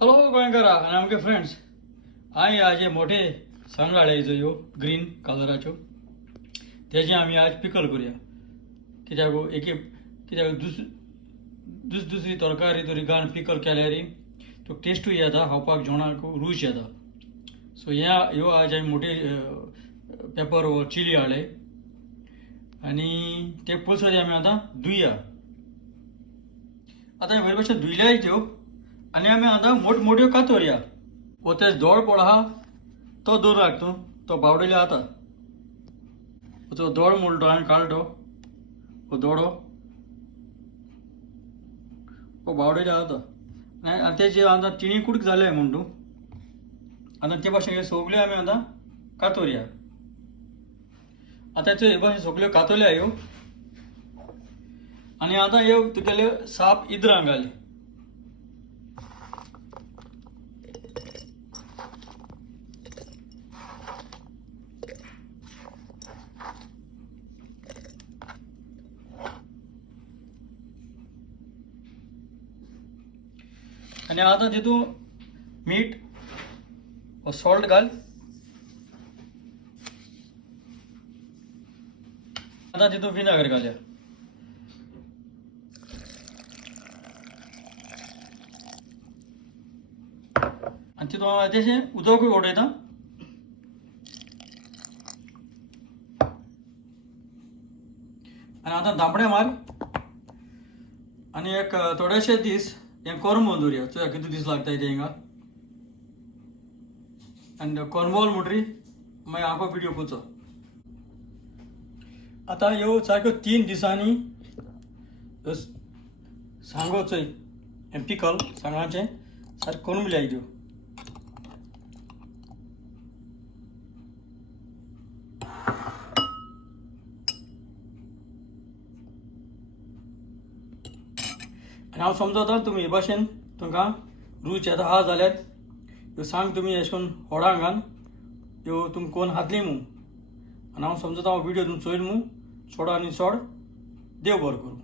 हॅलो गोंयकारा आनी आमगे फ्रेंड्स, हांवें आज मोठे सांगाळे यो ग्रीन कलराच्यो तेजे आमी आज पिकल करूया. कित्याक कित्याक दुसरी तरकारी तरी घालून पिकल केल्यार तो टेस्टूय येता, खावपाक जेवणाक रूच येता. सो ह्यो आज हांवें मोठे पेपर वो चिली हाडले आनी ते पसत आमी आतां धुया. आतां बरे भशेन धुयल्याय त्यो आनी आमी आतां मोठ्यो कातोरया. वो ते दोळ पड आहा तो दवराक तो बावडयले आता. तो दोळ म्हणटा हांवें काडलो, हो दोडो हो बावडयले आता आनी तेजे आतां तिणी कूडक जाले म्हण तूं. आतां ते भाशेन सगल्यो आमी आतां कातोरया. आतां हे भाशेन सगल्यो कातोल्या ह्यो आनी आतां ह्यो तुगेल्यो साप इद्रांक घाल. आनी आतां तितून मीठ व सॉल्ट घाल. आतां तितून विनेगर घालया. आनी तितून तेशें उदकूय उडयता. आनी आतां धांपणे मार आनी एक थोडेशे दीस हें करून दवरया. चोया कितले दीस लागताय ते हिंगा. आनी कॉर्नवॉल म्हणटरी मागीर आंको व्हिडिओ पळोवचो. आतां ह्यो सारक्यो 3 दिसांनी सांगो चोय हें पिकल सांगाचें सारकें करून दिल्याय त्यो. आनी हांव समजता तुमी हे भाशेन तुमकां रूच येता आहा जाल्यार ह्यो सांग तुमी अशें करून व्हडांक घाल. ह्यो तुमकां कोण हातली आनी हांव समजता हांव व्हिडिओ तुमी चोयल चोड आनी चोड देव बरो करूं.